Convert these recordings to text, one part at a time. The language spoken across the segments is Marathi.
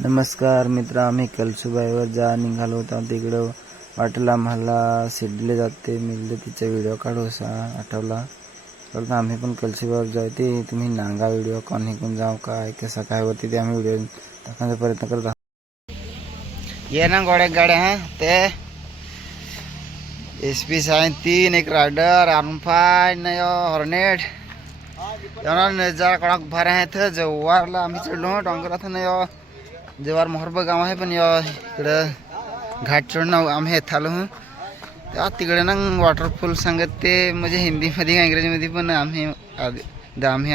नमस्कार मित्र आम्ही कलसुबाईवर जा निघालो होतो. तिकडं वाटलं आम्हाला सिडले जाते. मिळले तिचा व्हिडिओ काढू असा आठवला. तर आम्ही पण कलसुबाईवर जाऊ ते तुम्ही नांगा व्हिडिओ कोण हिकून जाऊ काय कसा काय होते ते आम्ही व्हिडिओ टाकण्याचा प्रयत्न करत आहोत. ये ना गोड्या गाड्या हा? ते एस पी सायन तीन एक रायडर आर्म फाय न हॉर्नेट. यानं नजारा कडक भार आहे इथं? जव्हारला आम्ही चढलो. डोंगरात नाही यो मोहरबा गाव आहे पण या इकडं घाट चढून आम्ही येथालो त्या तिकडे ना वॉटरफॉल सांगत ते म्हणजे हिंदीमध्ये का इंग्रजीमध्ये पण आम्ही आधी- आम्ही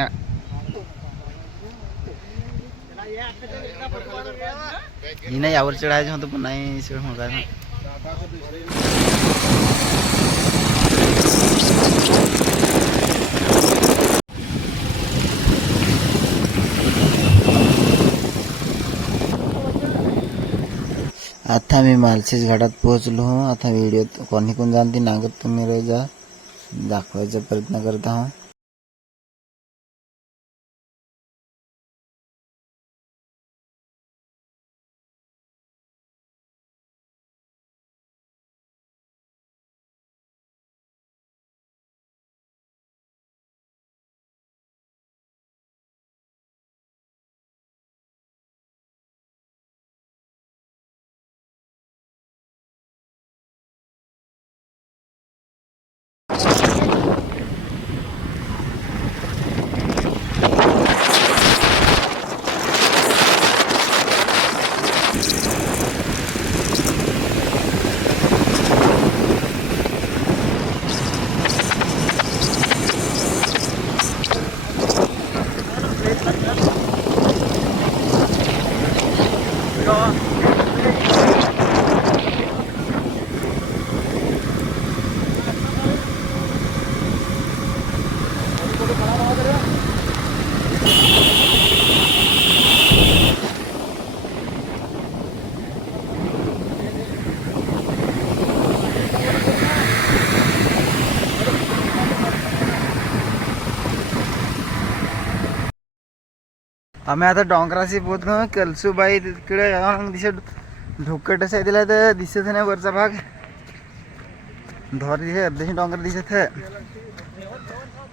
नाही यावर चढायचं होतं पण नाही सगळं होत आता मी मालसेज घाटात पोहोचलो. हो आता व्हिडिओ कोणी कोण जाण ती नागत तुम्ही रे जा दाखवायचा प्रयत्न करत आहो आम्ही आता डोंगराशी पोहोचलो कलसूबाई तिकडे दिसत ढोकटच आहे तिला तर दिसत नाही वरचा भाग. धोर दिसत अर्धशी डोंगर दिसत.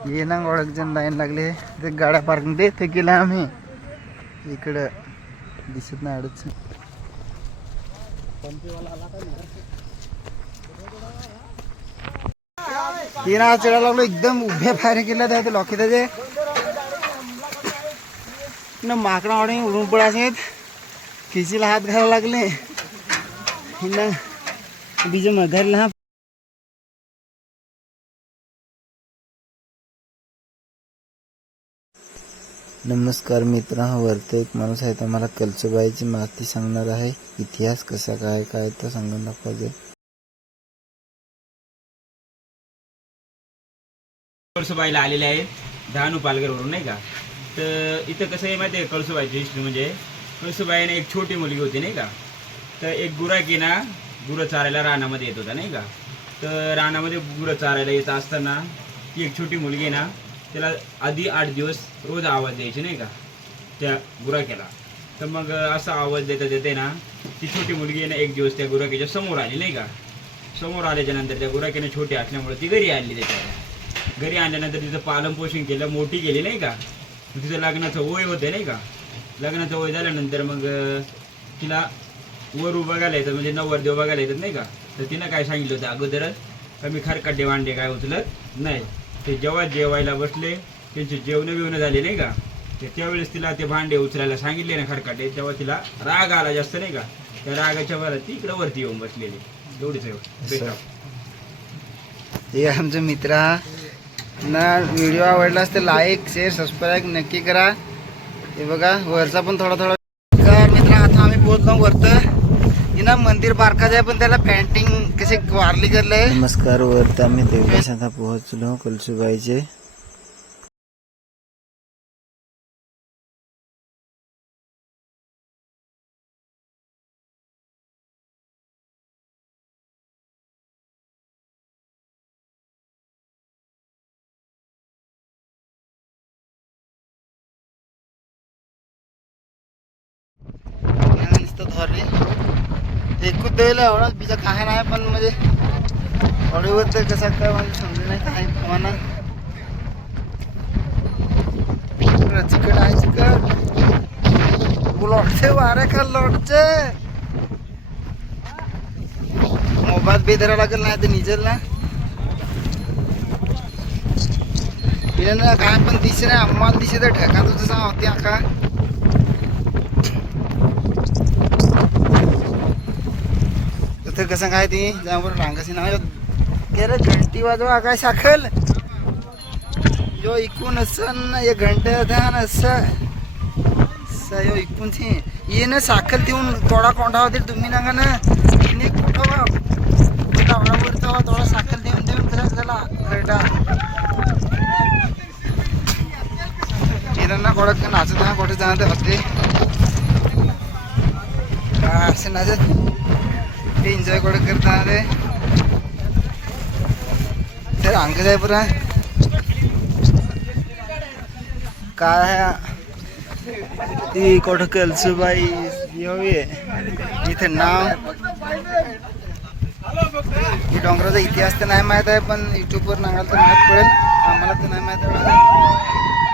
ये ना ओळख जण लाईन लागले. ते गाड्या पार्किंग ते ते केलं आम्ही. इकडं दिसत नाही अडच तीन आज चढायला लागलो एकदम उभ्या फायर केल्या त्या लॉकी त्याचे न माकडा वाढून उडून पडायचे खिचीला हात घालायला लागले हिनं बीज मघारला हा नमस्कार मित्र हा वरती एक माणूस आहे तर मला कलसुबाईची माहिती सांगणार आहे. इतिहास कसा काय काय तर सांगून दाखवायचे कळसुबाईला आलेले आहेत डहाणू पालघरवरून नाही का? तर इथं कसं आहे माहिती आहे कळसुबाईची हिस्ट्री म्हणजे कळसुबाईने एक छोटी मुलगी होती नाही का? तर एक गुराकी ना गुरं चारायला रानामध्ये येत होता नाही का? तर रानामध्ये गुरं चारायला येत असताना ती एक छोटी मुलगी आहे ना त्याला आधी आठ दिवस रोज आवाज द्यायची नाही का? त्या गुराक्याला तर मग असा आवाज देता देते ना ती छोटी मुलगी आहे ना एक दिवस त्या गुराकीच्या समोर आली नाही का? समोर आल्याच्यानंतर त्या गुराकीने छोटी असल्यामुळे ती घरी आणली त्याच्या. घरी आणल्यानंतर तिचं पालनपोषण केलं मोठी केली नाही का? तिचं लग्नाचं वय होतं नाही का? लग्नाचं वय झाल्यानंतर मग तिला वर बघायला येतं म्हणजे नवरदेव बघायला येतात नाही का? तर तिनं काय सांगितलं होतं? अगोदरच कमी मी खरकड्डे वांडे काय उचलत नाही. ते जेव्हा जेवायला बसले त्यांचे जेवणं बिवणं झाले नाही का? तर त्यावेळेस तिला ते भांडे उचलायला सांगितले ना खरकाटे तेव्हा तिला राग आला जास्त नाही का? त्या रागाच्या भरात ती इकडं वरती येऊन बसलेली. एवढीच आहे. हे आमचे मित्र ना व्हिडिओ आवडला असते लाईक शेअर सबस्क्राईब नक्की करा. हे बघा वरचा पण थोडा थोडा तर मित्र आता आम्ही पोहोचलो वरतं. ना मंदिर बारकाच आहे पण त्याला पेंटिंग कसे वारली करलंय नमस्कार वरत आम्ही देवदास आता पोहोचलो कलसुबाईचे मस्त धरली. एकूच द्यायला एवढा बीजा काय नाही पण म्हणजे हॉलिवूड तर कसं काय म्हणजे समजलं नाही काय म्हणा चिकट आहे चिकट लोटते वारे का लोटचे? मोबाईल बी धरावं लागेल नाही तर निजेल ना. ना काय पण दिसे नाही आम्हाला दिसे तर ढका तुझं सांग होती आका. तर कसं काय ती? त्यामुळे रांगाची नाव के घंटी वाजवा काय साखल. जो इकून असन ये घंटे ध्यान असं. असं यो इकून थी. ये ना साखल देऊन थोडा कोंडा होते तुम्ही ना ना कुठं वर थोडा साखल देऊन देऊन त्रास झाला घरटा ना कोडक नाचत ना कोठे जाणार होते काय असं नाचत. ते एन्जॉय कोडक करता तर अंग आहे पुरा. काय आहे? ती कोठ कलसुबाई येऊये इथे नाव. ही डोंगराचा इतिहास तर नाही माहीत आहे पण युट्यूबवर नागाल तर माहीत पडेल. आम्हाला तर नाही माहीत आहे